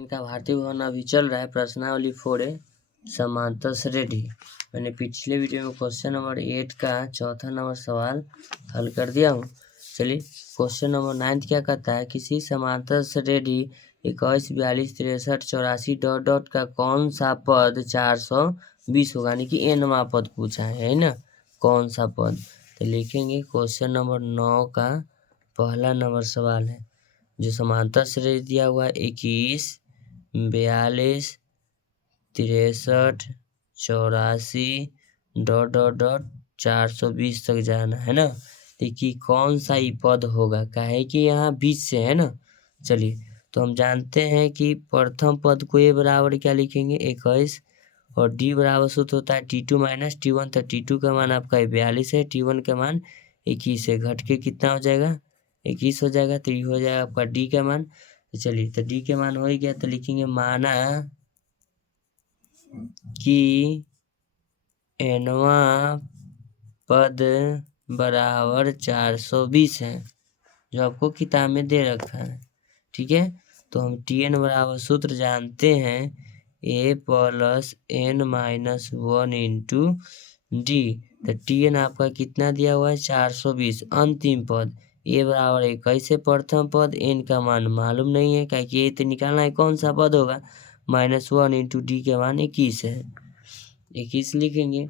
इनका भारतीय भवन अभी चल रहा है। प्रश्नावली 4A समांतर श्रेणी। मैंने पिछले वीडियो में क्वेश्चन नंबर 8 का चौथा नंबर सवाल हल कर दिया हूँ। चलिए क्वेश्चन नंबर 9 क्या कहता है, किसी समांतर श्रेणी 21, 42, 63, 84 डॉट डॉट का कौन सा पद 420 होगा, यानी कि nवां पद पूछा है ना, कौन सा पद। तो लिखेंगे क्वेश्चन नंबर 9 का पहला नंबर सवाल है, जो समांतर श्रेणी दिया हुआ है 21, 42, 63, 84 डॉट डॉट डॉट 420 तक जाना है ना। देखिए कौन सा ही पद होगा, काहे कि यहाँ बीच से है ना। चलिए तो हम जानते हैं कि प्रथम पद को ए बराबर क्या लिखेंगे 21, और डी बराबर सूत्र होता है T2 माइनस T1। तो T2 का मान आपका 42 है, T1 का मान 21 है, घट के कितना हो जाएगा 21 हो जाएगा। तो ये हो जाएगा आपका डी का मान। तो चलिए तो डी के मान हो ही गया, तो लिखेंगे माना कि nवां पद बराबर 420 है, जो आपको किताब में दे रखा है। ठीक है, तो हम Tn बराबर सूत्र जानते हैं a plus n minus 1 into D. तो Tn आपका कितना दिया हुआ है 420। अंतिम पद a बराबर 21 है प्रथम पद, n का मान मालूम नहीं है, क्या कि तो निकालना है कौन सा पद होगा, -1 इंटू डी का मान 21 है, 21 लिखेंगे।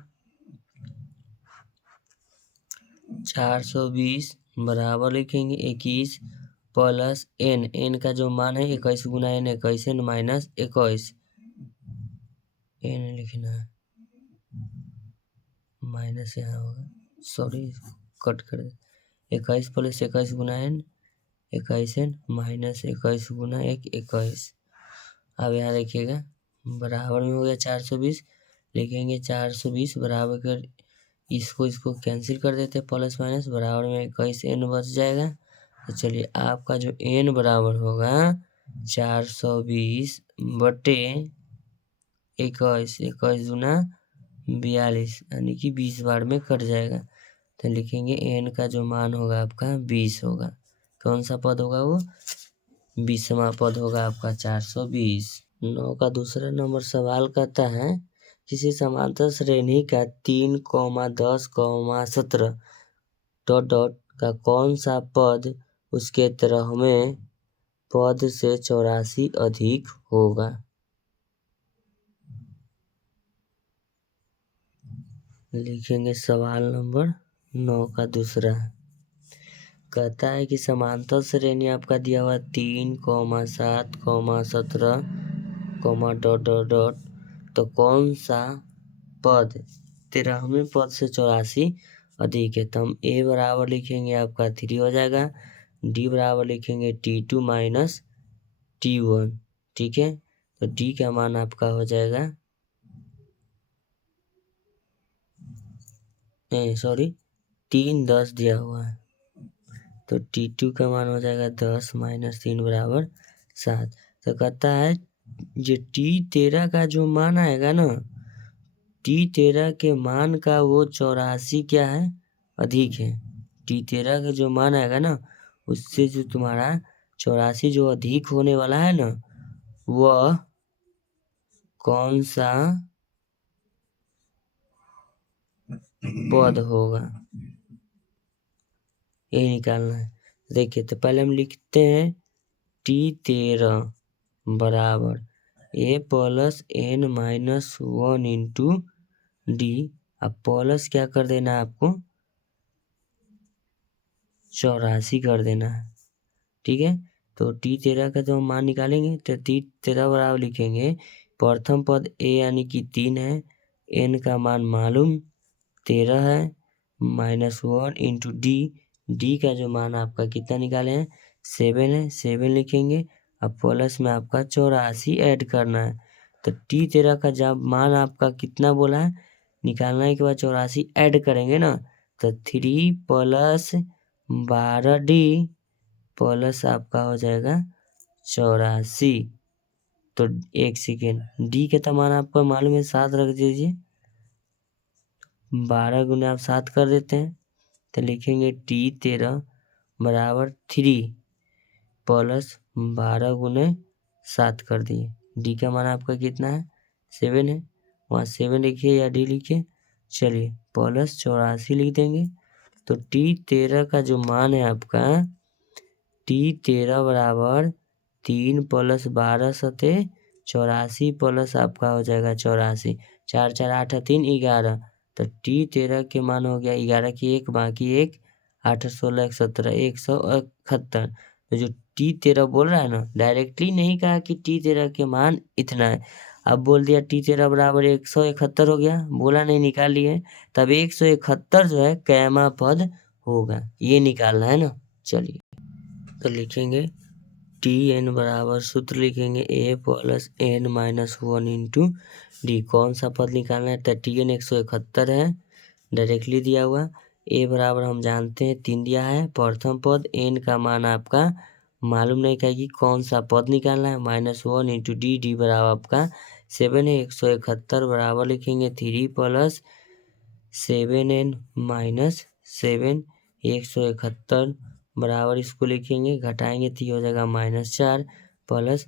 420 बराबर लिखेंगे 21 प्लस n का जो मान है 21 गुना n 21 n माइनस 21, n लिखना है माइनस यहाँ होगा, सॉरी कट कर दे। 21 प्लस 21 गुना n 21 n माइनस 21 गुना 1 21। अब यहाँ देखिएगा बराबर में हो गया 420, लिखेंगे 420 बराबर कर इसको कैंसिल कर देते हैं, प्लस माइनस बराबर में 21 n बच जाएगा। तो चलिए आपका जो n बराबर होगा 420 बटे 21, 21 दूना 42, यानी कि 20 बार में कट जाएगा। तो लिखेंगे n का जो मान होगा आपका 20 होगा। कौन सा पद होगा वो, 20वां पद होगा आपका 420। 9 का दूसरा नंबर सवाल कहता है, किसी समांतर श्रेणी का 3, 10, 17 डॉट डॉट का कौन सा पद उसके तरहवें पद से 84 अधिक होगा। लिखेंगे सवाल नंबर 9 का दूसरा, कहता है कि समांतर श्रेणी आपका दिया हुआ 3, 7, 17 डॉट डॉट डॉट, तो कौन सा पद 13वें पद से 84 अधिक है। तो हम a बराबर लिखेंगे आपका 3 हो जाएगा, d बराबर लिखेंगे T2 माइनस T1। ठीक है, तो d का मान आपका हो जाएगा, नहीं सॉरी 3 10 दिया हुआ है, तो T2 का मान हो जाएगा 10 माइनस 3 बराबर 7। तो कहता है जो T13 का जो मान आएगा ना, T13 के मान का वो 84 क्या है अधिक है। T13 का जो मान आएगा ना, उससे जो तुम्हारा 84 जो अधिक होने वाला है ना, वह कौन सा पद होगा, ये निकालना है। देखिए तो पहले हम लिखते हैं T13 बराबर a plus n minus 1 into D. अब प्लस क्या कर देना है आपको 84 कर देना है। ठीक है, तो T13 का जो हम मान निकालेंगे तो T13 बराबर लिखेंगे प्रथम पद a यानी कि 3 है, n का मान मालूम 13 है, -1 इंटू डी का जो मान आपका कितना निकाले हैं 7 है, 7 लिखेंगे। अब प्लस में आपका 84 ऐड करना है। तो T13 का जब मान आपका कितना बोला है, निकालना है के बाद 84 ऐड करेंगे ना, तो 3 प्लस 12D प्लस आपका हो जाएगा 84। तो एक सेकेंड, डी के तो मान आपको मालूम है 7 रख दीजिए, 12 गुने आप 7 कर देते हैं, तो लिखेंगे T13 बराबर 3 प्लस 12 गुने 7 कर दिए। डी का मान आपका कितना है 7 है, वहाँ 7 लिखिए या डी लिखिए। चलिए प्लस 84 लिख देंगे। तो T13 का जो मान है आपका T13 बराबर 3 + 12 सते 84 प्लस आपका हो जाएगा 84, 4 4 8 3 11। तो T13 के मान हो गया 11 की 1 बाकी 1 8 16 17 171। तो जो T13 बोल रहा है ना, डायरेक्टली नहीं कहा कि T13 के मान इतना है, अब बोल दिया T13 बराबर 171 हो गया, बोला नहीं निकाल लिए, तब 171 जो है कैमा पद होगा, ये निकालना है ना। चलिए तो लिखेंगे Tn बराबर सूत्र लिखेंगे a + n - 1 इंटू डी। कौन सा पद निकालना है, तो Tn 171 है डायरेक्टली दिया हुआ। a बराबर हम जानते हैं 3 दिया है प्रथम पद, n का मान आपका मालूम नहीं कहेगी, कौन सा पद निकालना है -1 इंटू डी। डी बराबर आपका 7 है, 171 बराबर लिखेंगे 3 + 7n - 7 171 बराबर इसको लिखेंगे, घटाएंगे तो ये हो जाएगा -4 +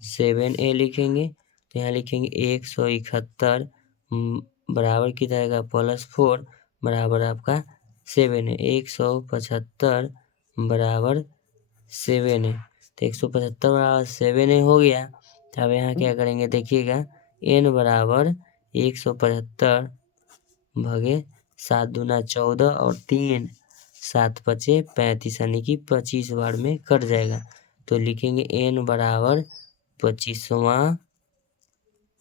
7a लिखेंगे। तो यहाँ लिखेंगे 171 बराबर कितना आएगा +4 बराबर आपका 7 है। 175 बराबर 7 है, तो 175 बराबर 7 हो गया। अब यहाँ क्या करेंगे देखिएगा, n बराबर 175 भागे 7 दूना 14 और 3 7 पचे 35 यानी कि 25 बार में कट जाएगा। तो लिखेंगे n बराबर 25वां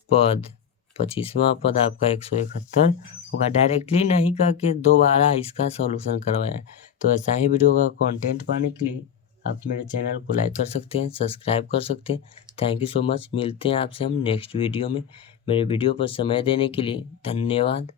पद। 25वां पद आपका 171 होगा, डायरेक्टली नहीं कह के दोबारा इसका सॉल्यूशन करवाया। तो ऐसा ही वीडियो का कंटेंट पाने के लिए आप मेरे चैनल को लाइक कर सकते हैं, सब्सक्राइब कर सकते हैं। थैंक यू सो मच, मिलते हैं आपसे हम नेक्स्ट वीडियो में। मेरे वीडियो पर समय देने के लिए धन्यवाद।